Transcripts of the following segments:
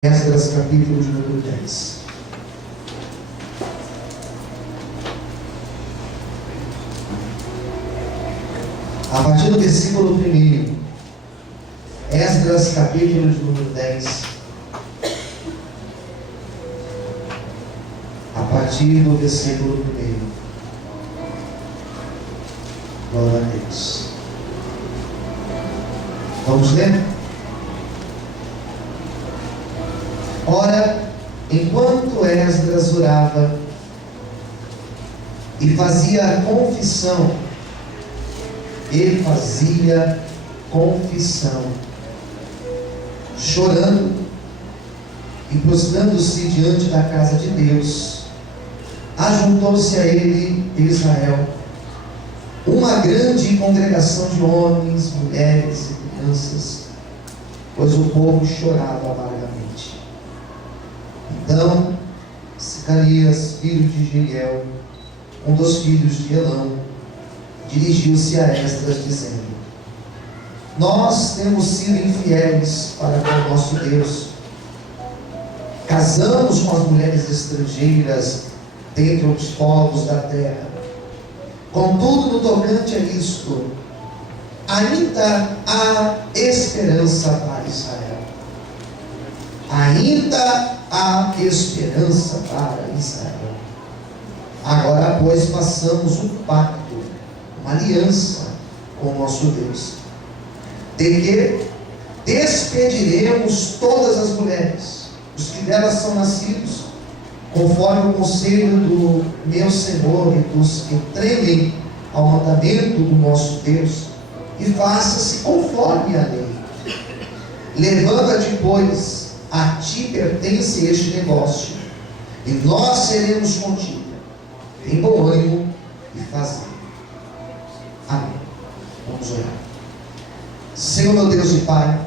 Esdras, capítulo de número 10. A partir do versículo 1, Esdras, capítulo de número 10. A partir do versículo 1. Glória a Deus. Vamos ler? Ora, enquanto Esdras orava e fazia confissão, chorando e prostrando-se diante da casa de Deus, ajuntou-se a ele Israel, uma grande congregação de homens, mulheres e crianças, pois o povo chorava amargamente. Então, Secanias, filho de Jeiel, um dos filhos de Elão, dirigiu-se a Esdras, dizendo: Nós temos sido infiéis para com o nosso Deus. Casamos com as mulheres estrangeiras dentre os povos da terra. Contudo, no tocante a isto, ainda há esperança para Israel. Ainda há esperança para Israel. Agora, pois, façamos um pacto, uma aliança com o nosso Deus, de que despediremos todas as mulheres, os que delas são nascidos, conforme o conselho do meu Senhor e dos que tremem ao mandamento do nosso Deus, e faça-se conforme a lei. Levanta-te, pois, a ti pertence este negócio, e nós seremos contigo. Tem bom ânimo e fazer. Amém. Vamos orar. Senhor, meu Deus e Pai,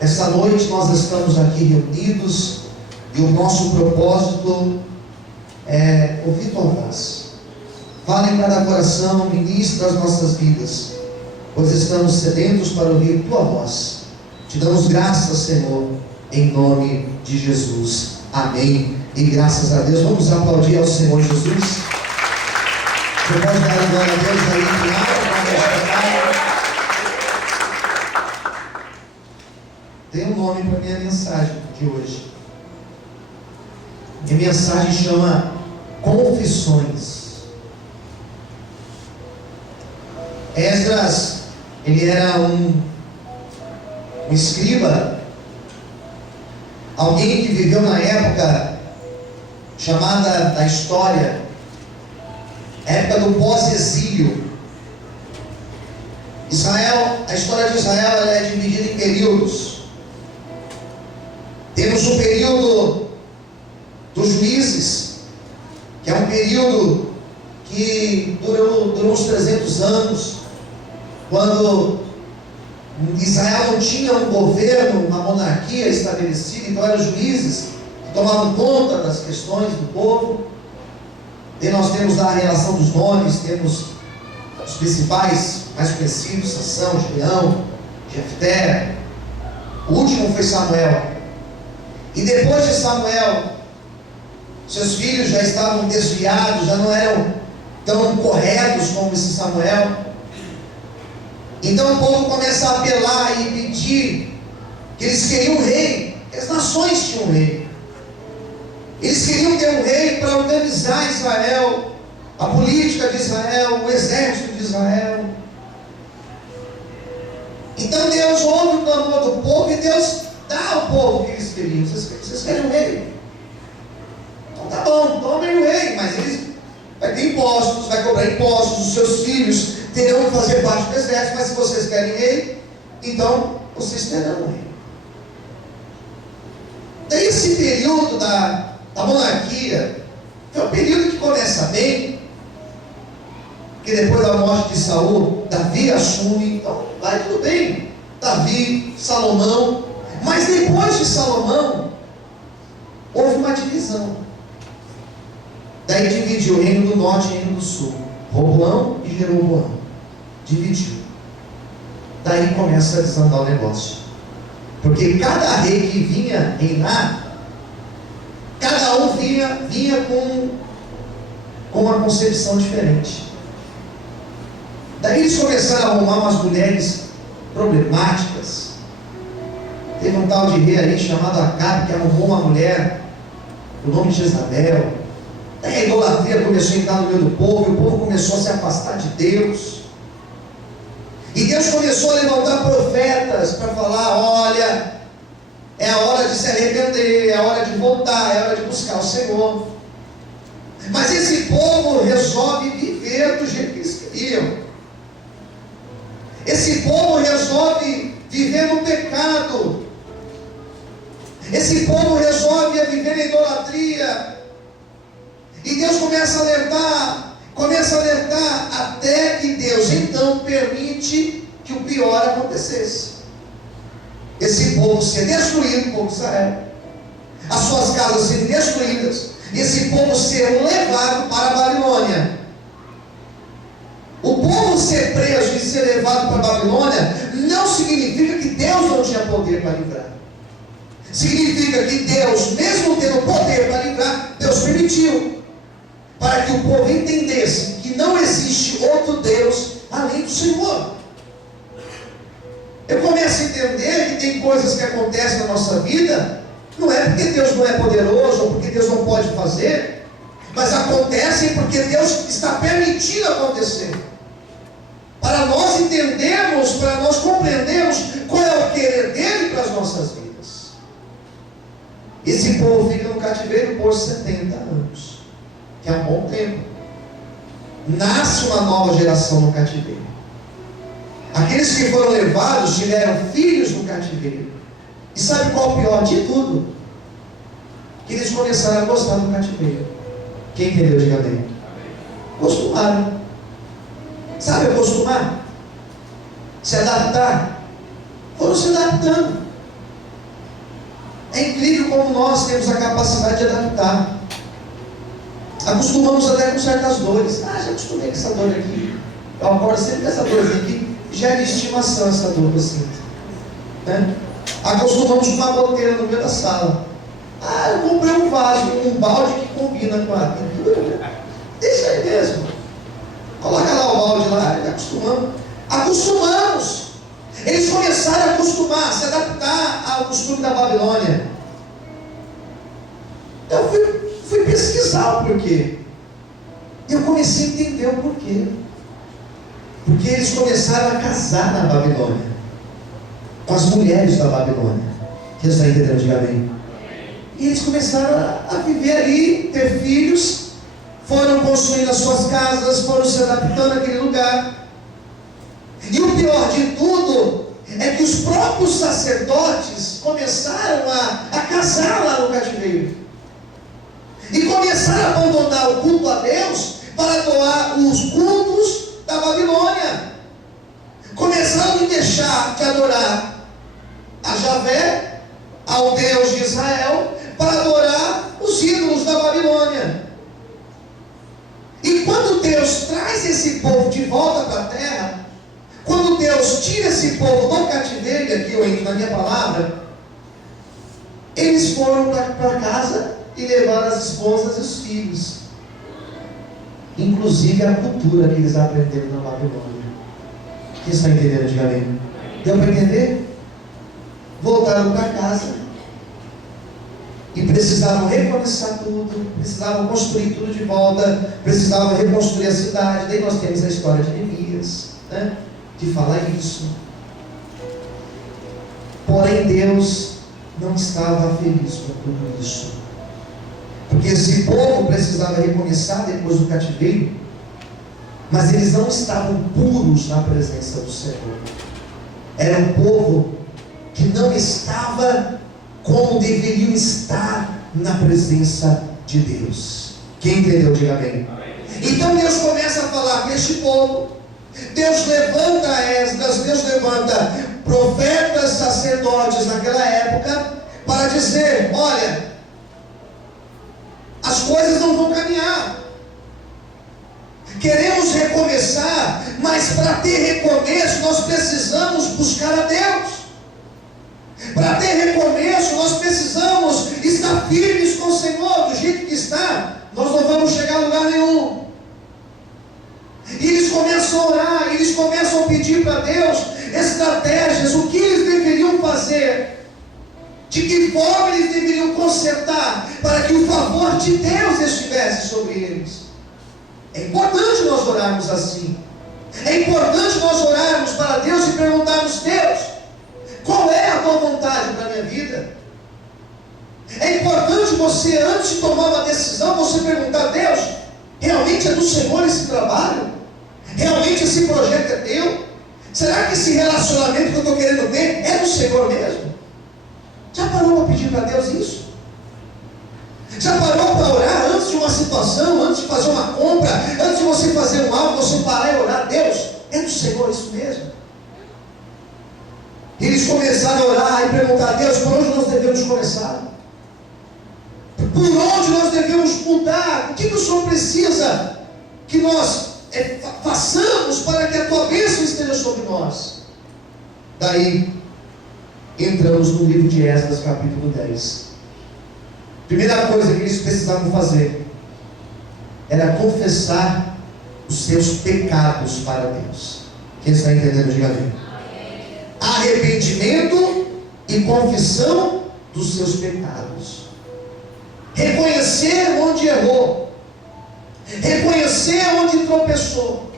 esta noite nós estamos aqui reunidos e o nosso propósito é ouvir tua voz. Fala em cada coração, ministra as nossas vidas, pois estamos sedentos para ouvir tua voz. Te damos graças, Senhor, em nome de Jesus. Amém. E graças a Deus. Vamos aplaudir ao Senhor Jesus. Você pode dar glória a Deus aí em alto. Tem um nome para minha mensagem de hoje. Minha mensagem chama Confissões. Esdras, ele era um escriba, alguém que viveu na época chamada da história, época do pós-exílio. Israel, a história de Israel, ela é dividida em períodos. Temos o período dos juízes, que é um período que durou uns 300 anos, quando Israel não tinha um governo, uma monarquia estabelecida, então eram juízes que tomavam conta das questões do povo. E nós temos a relação dos nomes, temos os principais, mais conhecidos: Sansão, Gideão, Jefté. O último foi Samuel. E depois de Samuel, seus filhos já estavam desviados, já não eram tão corretos como esse Samuel. Então o povo começa a apelar e pedir que eles queriam um rei. As nações tinham um rei. Eles queriam ter um rei para organizar Israel, a política de Israel, o exército de Israel. Então Deus ouve o clamor do povo e Deus dá ao povo o que eles queriam. Vocês querem um rei? Então tá bom, tomem o rei, mas eles vai ter impostos, vai cobrar impostos, os seus filhos terão que fazer parte do exército, mas se vocês querem rei, então vocês terão rei. Daí esse período da monarquia é um período que começa bem, que depois da morte de Saul, Davi assume, então vai tudo bem. Davi, Salomão, mas depois de Salomão, houve uma divisão. Daí dividiu o reino do norte e o reino do sul. Roboão e Jeroboão. Dividiu. Daí começa a desandar o negócio. Porque cada rei que vinha reinar, cada um vinha com uma concepção diferente. Daí eles começaram a arrumar umas mulheres problemáticas. Teve um tal de rei aí chamado Acabe, que arrumou uma mulher, o nome de Jezabel. Daí a idolatria começou a entrar no meio do povo, e o povo começou a se afastar de Deus. E Deus começou a levantar profetas para falar: olha, é a hora de se arrepender, é a hora de voltar, é a hora de buscar o Senhor. Mas esse povo resolve viver do jeito que eles queriam. Esse povo resolve viver no pecado. Esse povo resolve viver na idolatria. E Deus começa a alertar, até que Deus então permite que o pior acontecesse. Esse povo ser destruído, o povo de Israel, as suas casas serem destruídas, e esse povo ser levado para a Babilônia. O povo ser preso e ser levado para a Babilônia não significa que Deus não tinha poder para livrar. Significa que Deus, mesmo tendo poder para livrar, Deus permitiu, para que o povo entendesse que não existe outro Deus além do Senhor. Eu começo a entender que tem coisas que acontecem na nossa vida, não é porque Deus não é poderoso, ou porque Deus não pode fazer, mas acontecem porque Deus está permitindo acontecer, para nós entendermos, para nós compreendermos qual é o querer dele para as nossas vidas. Esse povo fica no cativeiro por 70 anos, que é um bom tempo. Nasce uma nova geração no cativeiro. Aqueles que foram levados tiveram filhos no cativeiro. E sabe qual é o pior de tudo? Que eles começaram a gostar do cativeiro. Quem entendeu, diga amém. Acostumaram. Sabe acostumar? Se adaptar. Foram se adaptando. É incrível como nós temos a capacidade de adaptar. Acostumamos até com certas dores. Já acostumei com essa dor aqui. Eu acordo sempre com essa dorzinha aqui. Já é de estimação essa dor que eu sinto, né? Acostumamos com uma goteira no meio da sala. Eu comprei um vaso, um balde que combina com a pintura. Deixa aí mesmo. Coloca lá o balde lá. Acostumamos. Eles começaram a acostumar, a se adaptar ao costume da Babilônia. Eu fui pesquisar o porquê. E eu comecei a entender o porquê. Porque eles começaram a casar na Babilônia, com as mulheres da Babilônia. Quem está entendendo? Diga amém. E eles começaram a viver ali, ter filhos, foram construindo as suas casas, foram se adaptando àquele lugar. E o pior de tudo é que os próprios sacerdotes começaram a casar lá no cativeiro. E começaram a abandonar o culto a Deus para doar os cultos da Babilônia. Começaram a deixar de adorar a Javé, ao Deus de Israel, para adorar os ídolos da Babilônia. E quando Deus traz esse povo de volta para a terra, quando Deus tira esse povo do cativeiro, e aqui eu entro na minha palavra, eles foram para casa e levaram as esposas e os filhos, inclusive a cultura que eles aprenderam na Babilônia. Quem está entendendo, diga amém? Deu para entender? Voltaram para casa e precisavam recomeçar tudo, precisavam construir tudo de volta, precisavam reconstruir a cidade. Daí nós temos a história de Neemias, né? De falar isso. Porém Deus não estava feliz com tudo isso, porque esse povo precisava recomeçar depois do cativeiro, mas eles não estavam puros na presença do Senhor. Era um povo que não estava como deveriam estar na presença de Deus. Quem entendeu, diga amém. Então Deus começa a falar com este povo. Deus levanta Esdras, Deus levanta profetas, sacerdotes naquela época, para dizer: olha, as coisas não vão caminhar. Queremos recomeçar, mas para ter recomeço nós precisamos buscar a Deus. Para ter recomeço, nós precisamos estar firmes com o Senhor. Do jeito que está, nós não vamos chegar a lugar nenhum. E eles começam a orar, eles começam a pedir para Deus estratégias, o que eles deveriam fazer, de que forma eles deveriam consertar, para que o favor de Deus estivesse sobre eles. É importante nós orarmos assim. É importante nós orarmos para Deus e perguntarmos: Deus, qual é a tua vontade para a minha vida? É importante você, antes de tomar uma decisão, você perguntar: Deus, realmente é do Senhor esse trabalho? Realmente esse projeto é teu? Será que esse relacionamento que eu estou querendo ter é do Senhor mesmo? Já parou para pedir para Deus isso? Já parou para orar antes de uma situação, antes de fazer uma compra, antes de você fazer um algo, você parar e orar: Deus, é do Senhor isso mesmo? Eles começaram a orar e perguntar: Deus, por onde nós devemos começar? Por onde nós devemos mudar? O que o Senhor precisa que nós façamos para que a tua bênção esteja sobre nós? Daí entramos no livro de Esdras, capítulo 10. Primeira coisa que eles precisavam fazer era confessar os seus pecados para Deus. Quem está entendendo, diga amém. Arrependimento e confissão dos seus pecados. Reconhecer onde errou, reconhecer onde tropeçou,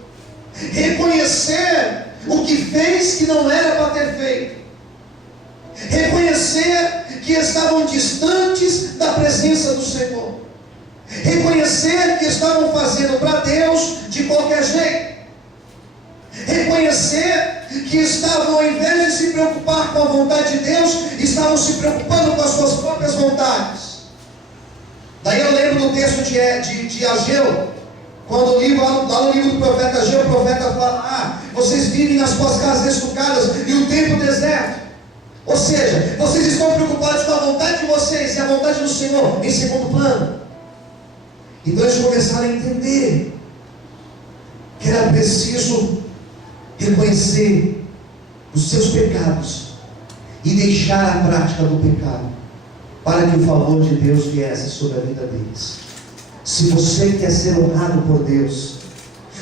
reconhecer o que fez que não era para ter feito, reconhecer que estavam distantes da presença do Senhor, reconhecer que estavam fazendo para Deus de qualquer jeito, reconhecer que estavam, ao invés de se preocupar com a vontade de Deus, estavam se preocupando com as suas próprias vontades. Daí eu lembro do texto de Ageu, quando lá no livro do profeta Ageu, o profeta fala: vocês vivem nas suas casas estucadas e o templo deserto. Ou seja, vocês estão preocupados com a vontade de vocês e a vontade do Senhor em segundo plano. Então eles começaram a entender que era preciso reconhecer os seus pecados e deixar a prática do pecado, para que o favor de Deus viesse sobre a vida deles. Se você quer ser honrado por Deus,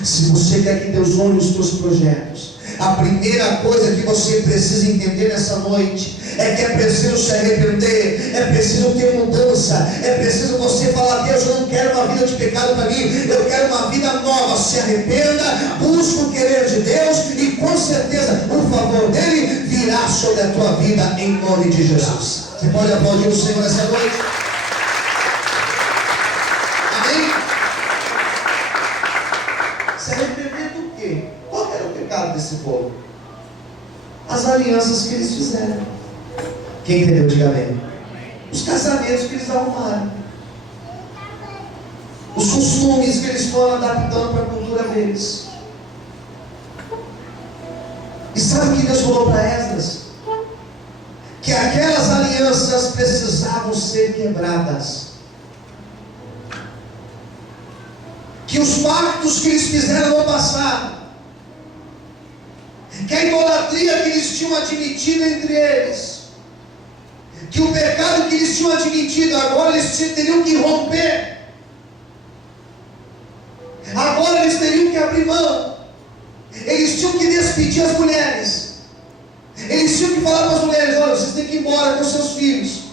se você quer que Deus honre os seus projetos, a primeira coisa que você precisa entender nessa noite é que é preciso se arrepender, é preciso ter mudança, é preciso você falar: Deus, eu não quero uma vida de pecado para mim, eu quero uma vida nova. Se arrependa, busque o querer de Deus e com certeza o favor dele virá sobre a tua vida em nome de Jesus. Você pode aplaudir o Senhor essa noite? Amém? Se arrepender do quê? Qual era o pecado desse povo? As alianças que eles fizeram. Quem entendeu, diga amém. Os casamentos que eles arrumaram, os costumes que eles foram adaptando para a cultura deles. E sabe o que Deus falou para Esdras? Que aquelas alianças precisavam ser quebradas, que os pactos que eles fizeram no passado, que a idolatria que eles tinham admitido entre eles, que o pecado que eles tinham admitido, agora eles teriam que romper, agora eles teriam que abrir mão, eles tinham que despedir as mulheres, eles tinham que falar para as mulheres: olha, vocês têm que ir embora com seus filhos,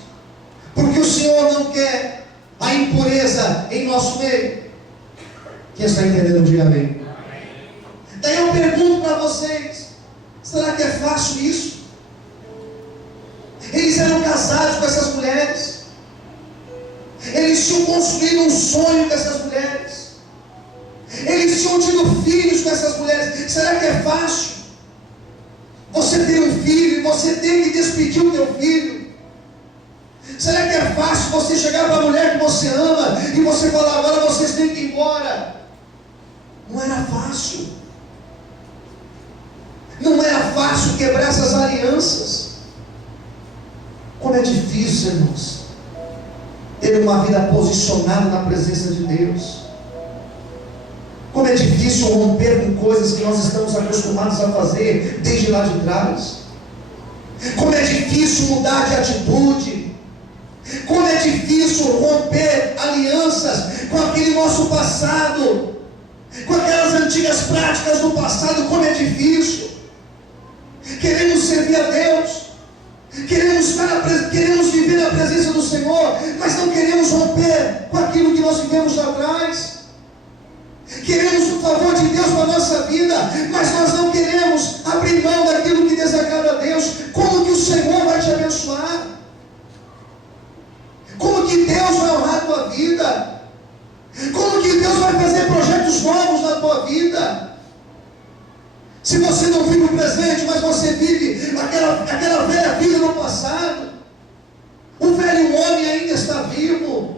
porque o Senhor não quer a impureza em nosso meio. Quem está entendendo, diga amém. Daí eu pergunto para vocês: será que é fácil isso? Eles eram casados com essas mulheres, eles tinham construído um sonho com essas mulheres, eles tinham tido filhos com essas mulheres. Será que é fácil você ter um filho e você ter que despedir o teu filho? Será que é fácil você chegar para a mulher que você ama e você falar: agora vocês têm que ir embora? Não era fácil. Não era fácil quebrar essas alianças. Como é difícil, irmãos, ter uma vida posicionada na presença de Deus. Como é difícil romper com coisas que nós estamos acostumados a fazer desde lá de trás. como é difícil mudar de atitude, como é difícil romper alianças com aquele nosso passado, com aquelas antigas práticas do passado, como é difícil. Queremos servir a Deus, queremos viver na presença do Senhor, mas não queremos romper com aquilo que nós vivemos lá atrás. Queremos o favor de Deus para a nossa vida, mas nós não queremos abrir mão daquilo que desagrada a Deus. Como que o Senhor vai te abençoar? Como que Deus vai honrar a tua vida? Como que Deus vai fazer projetos novos na tua vida? Se você não vive o presente, mas você vive aquela velha vida no passado, o velho homem ainda está vivo.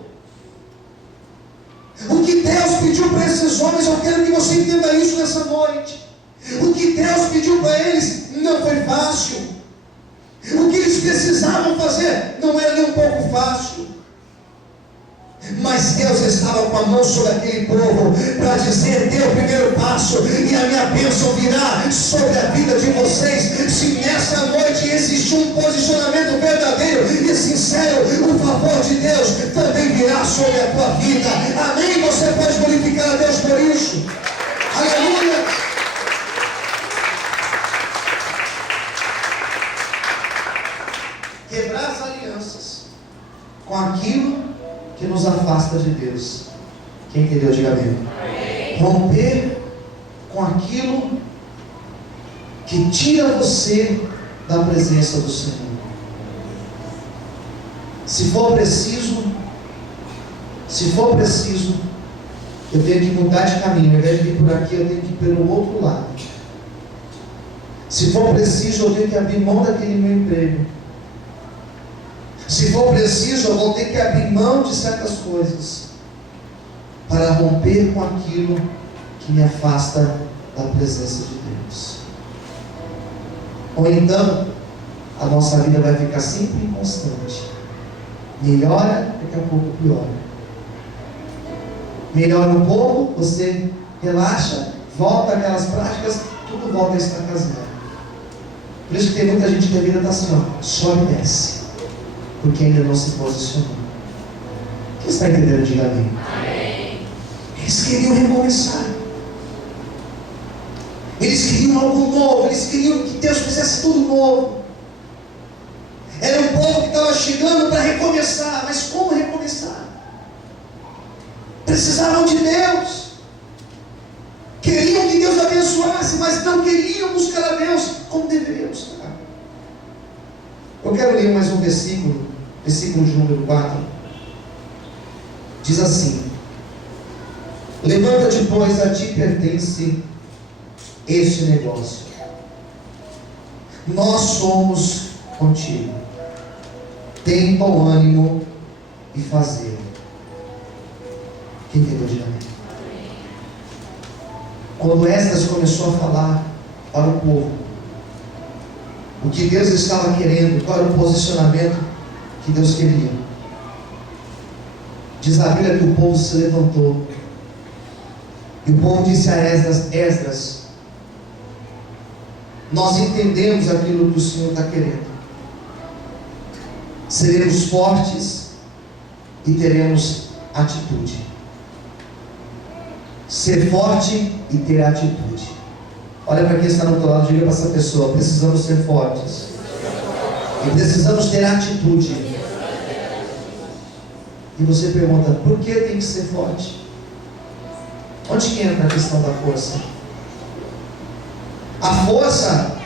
O que Deus pediu para esses homens, eu quero que você entenda isso nessa noite. O que Deus pediu para eles não foi fácil. O que eles precisavam fazer não era nem um pouco fácil. Mas Deus estava com a mão sobre aquele povo para dizer: dê o primeiro passo e a minha bênção virá sobre a vida de vocês. Se nessa noite existe um posicionamento verdadeiro e sincero, o favor de Deus também virá sobre a tua vida. Amém? Você pode glorificar a Deus por isso. Aleluia! Quebrar as alianças com aquilo que nos afasta de Deus. Quem entendeu, diga amém. Romper com aquilo que tira você da presença do Senhor. Se for preciso, eu tenho que mudar de caminho. Ao invés de vir por aqui, eu tenho que ir pelo outro lado. Se for preciso, eu tenho que abrir mão daquele meu emprego. Se for preciso, eu vou ter que abrir mão de certas coisas para romper com aquilo que me afasta da presença de Deus. Ou então, a nossa vida vai ficar sempre inconstante. Melhora, daqui a pouco piora. Melhora um pouco, você relaxa, volta àquelas práticas, tudo volta a estacar zero. Por isso que tem muita gente que a vida está assim, ó, sobe e desce, porque ainda não se posicionou. Quem está entendendo? Diga amém. Eles queriam recomeçar. Eles queriam algo novo. Eles queriam que Deus fizesse tudo novo. Era um povo que estava chegando para recomeçar. Mas como recomeçar? Precisavam de Deus. Queriam que Deus abençoasse, mas não queriam buscar a Deus como deveriam buscar. Eu quero ler mais um versículo de número 4. Diz assim: levanta-te, pois, a ti pertence este negócio. Nós somos contigo. Tem bom ânimo e fazer. Quem entendeu? Diga amém. Quando Esdras começou a falar para o povo o que Deus estava querendo, qual era o posicionamento que Deus queria, diz a Bíblia que o povo se levantou e o povo disse a Esdras: Esdras, nós entendemos aquilo que o Senhor está querendo. Seremos fortes e teremos atitude. Ser forte e ter atitude. Olha para quem está no outro lado, diga para essa pessoa: precisamos ser fortes e precisamos ter atitude. E você pergunta: por que tem que ser forte? Onde que entra a questão da força? A força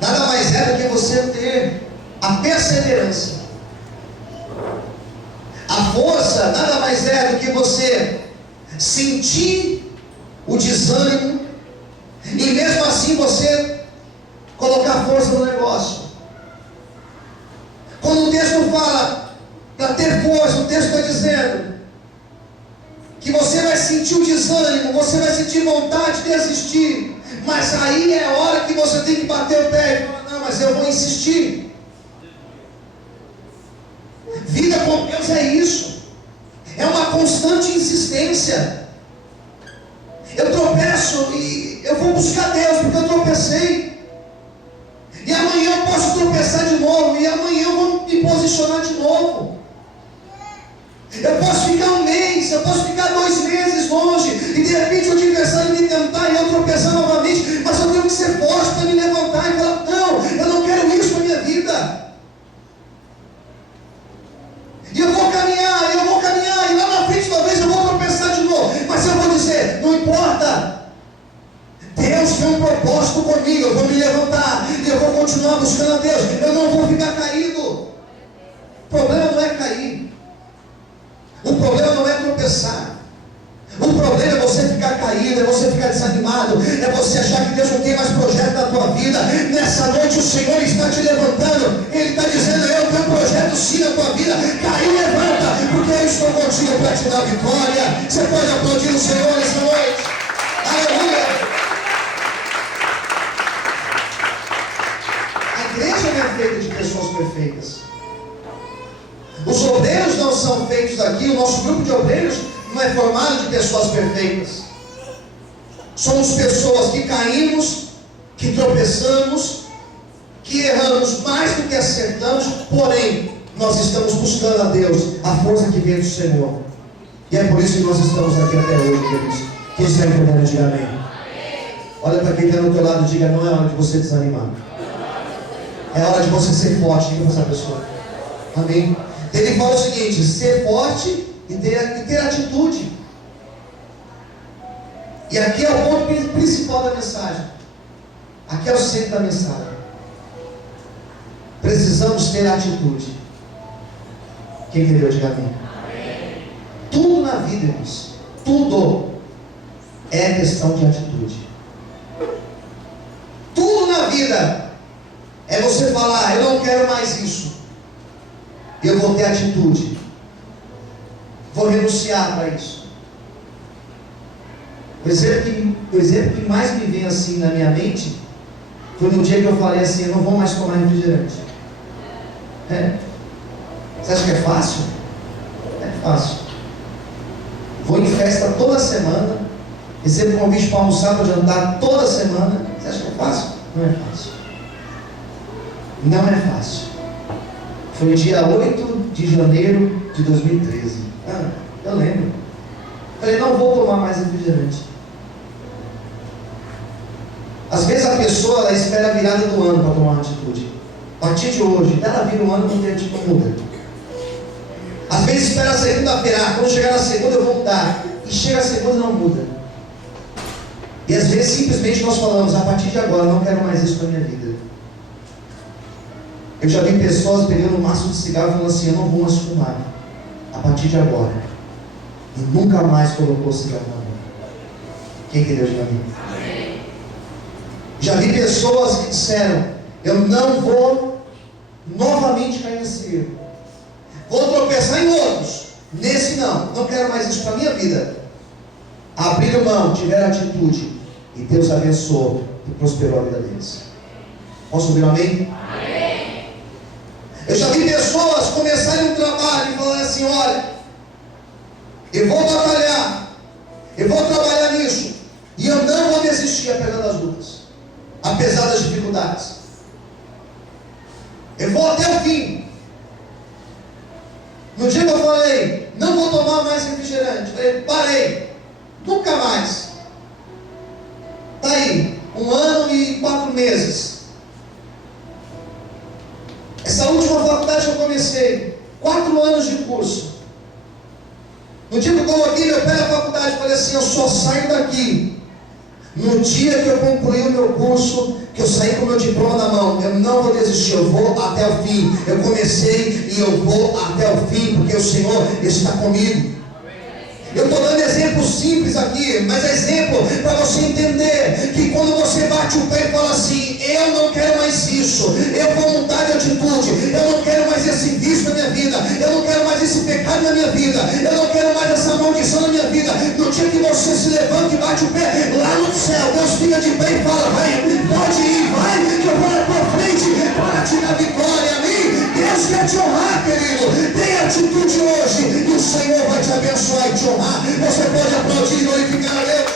nada mais é do que você ter a perseverança. A força nada mais é do que você sentir o desânimo e mesmo assim você colocar força no negócio. Quando o texto fala para ter força, o texto está dizendo que você vai sentir o desânimo, você vai sentir vontade de desistir, mas aí é a hora que você tem que bater o pé e falar: não, mas eu vou insistir. Vida com Deus é isso, é uma constante insistência. Eu tropeço e eu vou buscar Deus porque eu tropecei, e amanhã eu posso posicionar de novo. Eu posso ficar um mês, eu posso ficar 2 meses longe, e de repente o adversário me tentar e eu tropeçar novamente, mas eu tenho que ser forte para me levantar e falar: não, eu não quero isso para a minha vida. E eu vou caminhar, e lá na frente talvez eu vou tropeçar de novo, mas eu vou dizer: não importa, Deus tem um propósito comigo, eu vou me levantar, e eu vou continuar buscando a Deus, eu não vou ficar caído. O problema não é cair, o problema não é tropeçar, o problema é você ficar caído, é você ficar desanimado, é você achar que Deus não tem mais projeto na tua vida. Nessa noite o Senhor está te levantando, Ele está dizendo: eu tenho um projeto sim na tua vida. Caiu, levanta, porque eu estou contigo para te dar vitória. Você pode aplaudir o Senhor essa noite. Aleluia. A igreja não é feita de pessoas perfeitas. Os obreiros não são feitos aqui, o nosso grupo de obreiros não é formado de pessoas perfeitas. Somos pessoas que caímos, que tropeçamos, que erramos mais do que acertamos, porém, nós estamos buscando a Deus, a força que vem do Senhor. E é por isso que nós estamos aqui até hoje, queridos. Quem está entendendo, diga amém. Olha para quem está do teu lado e diga: não é hora de você desanimar. É hora de você ser forte. Diga para essa pessoa. Amém. Ele fala o seguinte: ser forte e ter atitude. E aqui é o ponto principal da mensagem. Aqui é o centro da mensagem. Precisamos ter atitude. Quem entendeu, diga amém. Tudo na vida, irmãos, tudo é questão de atitude. Tudo na vida é você falar: eu não quero mais isso. Eu vou ter atitude. Vou renunciar para isso. O exemplo que mais me vem assim na minha mente foi no dia que eu falei assim: eu não vou mais tomar refrigerante. Você acha que é fácil? É fácil. Vou em festa toda semana, recebo convite para almoçar, para jantar toda semana. Você acha que é fácil? Não é fácil. Não é fácil. Foi dia 8 de janeiro de 2013. Eu lembro. Falei: não vou tomar mais refrigerante. Às vezes a pessoa ela espera a virada do ano para tomar uma atitude. A partir de hoje, ela vira um ano que a gente não muda. Às vezes espera a segunda-feira: quando chegar na segunda eu vou mudar. E chega a segunda e não muda. E às vezes simplesmente nós falamos: a partir de agora eu não quero mais isso para a minha vida. Eu já vi pessoas pegando um maço de cigarro e falando assim: eu não vou mais fumar a partir de agora. E nunca mais colocou o cigarro na mão. Quem entendeu de mim? Já vi pessoas que disseram: eu não vou novamente cair nesse erro. Vou tropeçar em outros. Nesse não quero mais isso para a minha vida. Abriram mão, tiveram atitude, e Deus abençoou e prosperou a vida deles. Posso ouvir um amém? Amém. Eu já vi pessoas começarem um trabalho e falarem assim: olha, eu vou batalhar, eu vou trabalhar nisso, e eu não vou desistir apesar das lutas, apesar das dificuldades. Eu vou até o fim. No dia que eu falei: não vou tomar mais refrigerante, parei, nunca mais. Está aí, 1 ano e 4 meses. Essa última faculdade que eu comecei, 4 anos de curso. No dia que eu coloquei meu pé na faculdade, falei assim: eu só saio daqui no dia que eu concluir o meu curso, que eu saí com o meu diploma na mão. Eu não vou desistir, eu vou até o fim. Eu comecei e eu vou até o fim, porque o Senhor está comigo. Eu estou dando exemplos simples aqui, mas é exemplo para você entender que quando você bate o pé e fala assim: eu não quero mais isso, eu vou mudar de atitude, eu não quero mais esse vício na minha vida, eu não quero mais esse pecado na minha vida, eu não quero mais essa maldição na minha vida. No dia que você se levanta e bate o pé, lá no céu, Deus fica de pé e fala: vai, pode ir, vai, que eu vou na tua frente para te dar vitória. Amém? Deus quer te honrar, querido. Tenha atitude hoje e o Senhor vai te abençoar e te honrar. Você pode aplaudir e glorificar a Deus.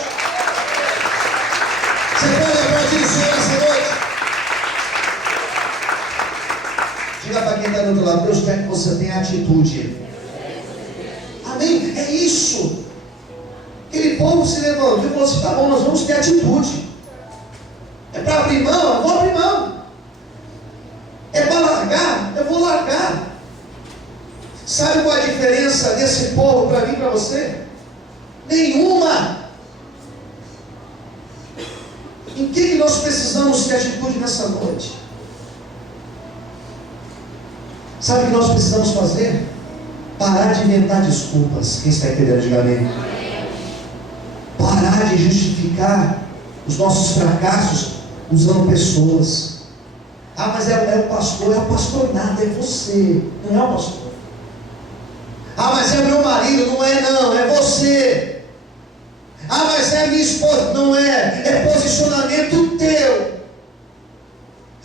Você pode aplaudir o Senhor essa noite. Diga para quem está do outro lado: Deus quer que você atitude. Amém? É isso. Aquele povo se levantou e falou assim: tá bom, nós vamos ter atitude. É para abrir mão? Eu vou abrir mão. É para largar? Eu vou largar. Sabe qual é a diferença desse povo para mim e para você? Nenhuma. Em que nós precisamos ter atitude nessa noite? Sabe o que nós precisamos fazer? Parar de inventar desculpas. Quem está entendendo, diga amém. Parar de justificar os nossos fracassos usando pessoas. Ah, mas é o pastor. É o pastor nada, é você. Não é o pastor. Ah, mas é meu marido. Não é não, é você. Ah, mas é minha esposa. Não é, é posicionamento teu.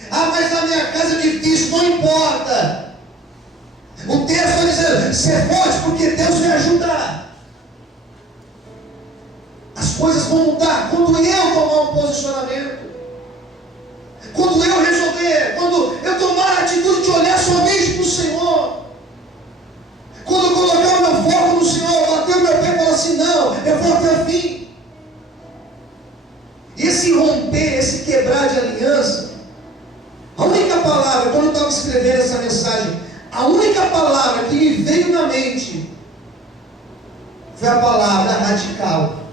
Ah, mas na minha casa é difícil. Não importa. O texto está dizendo: você pode, porque Deus vai ajudar. As coisas vão mudar quando eu tomar um posicionamento, quando eu resolver, quando eu tomar a atitude de olhar somente para o Senhor, quando eu colocar o meu foco no Senhor, bater o meu pé e falar assim: não, eu vou até o fim. Esse romper, esse quebrar de aliança, a única palavra, quando eu estava escrevendo essa mensagem, a única palavra que me veio na mente foi a palavra radical.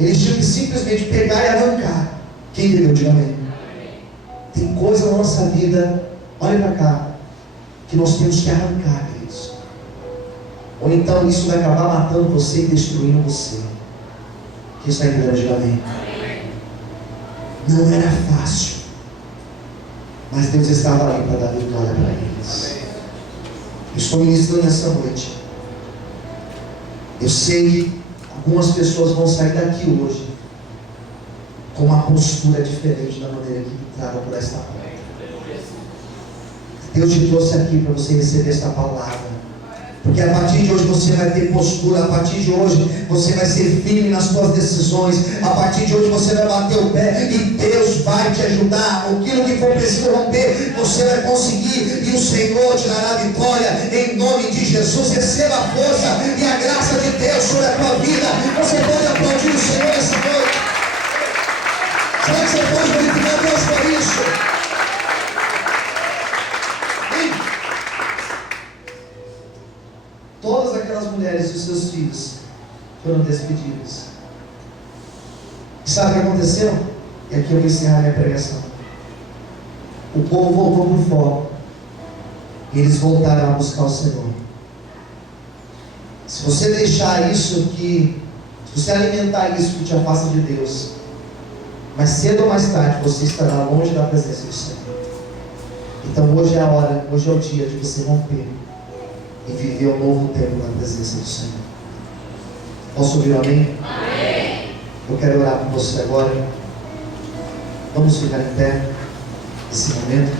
Eles tinham que simplesmente pegar e arrancar. Quem entendeu? Diga amém. Tem coisa na nossa vida, olha para cá, que nós temos que arrancar, queridos. Ou então isso vai acabar matando você e destruindo você. Quem está entendendo? Diga amém. Não era fácil, mas Deus estava ali para dar vitória para eles. Eu estou ministrando nessa noite. Eu sei que algumas pessoas vão sair daqui hoje com uma postura diferente da maneira que entraram por esta porta. Deus te trouxe aqui para você receber esta palavra, porque a partir de hoje você vai ter postura. A partir de hoje você vai ser firme nas suas decisões. A partir de hoje você vai bater o pé e Deus vai te ajudar. Aquilo que for preciso romper, você vai conseguir, e o Senhor te dará vitória em nome de Jesus. Receba a força e a graça de Deus sobre a tua vida. Você pode aplaudir o Senhor essa noite. Será que você pode glorificar Deus por isso? Todas aquelas mulheres e os seus filhos foram despedidas. E sabe o que aconteceu? E aqui eu vou encerrar minha pregação. O povo voltou para o foco. E eles voltaram a buscar o Senhor. Se você deixar isso se você alimentar isso que te afasta de Deus, mais cedo ou mais tarde você estará longe da presença do Senhor. Então hoje é a hora, hoje é o dia de você romper e viver um novo tempo na presença do Senhor. Posso ouvir um amém? Amém. Eu quero orar por você agora. Vamos ficar em pé nesse momento.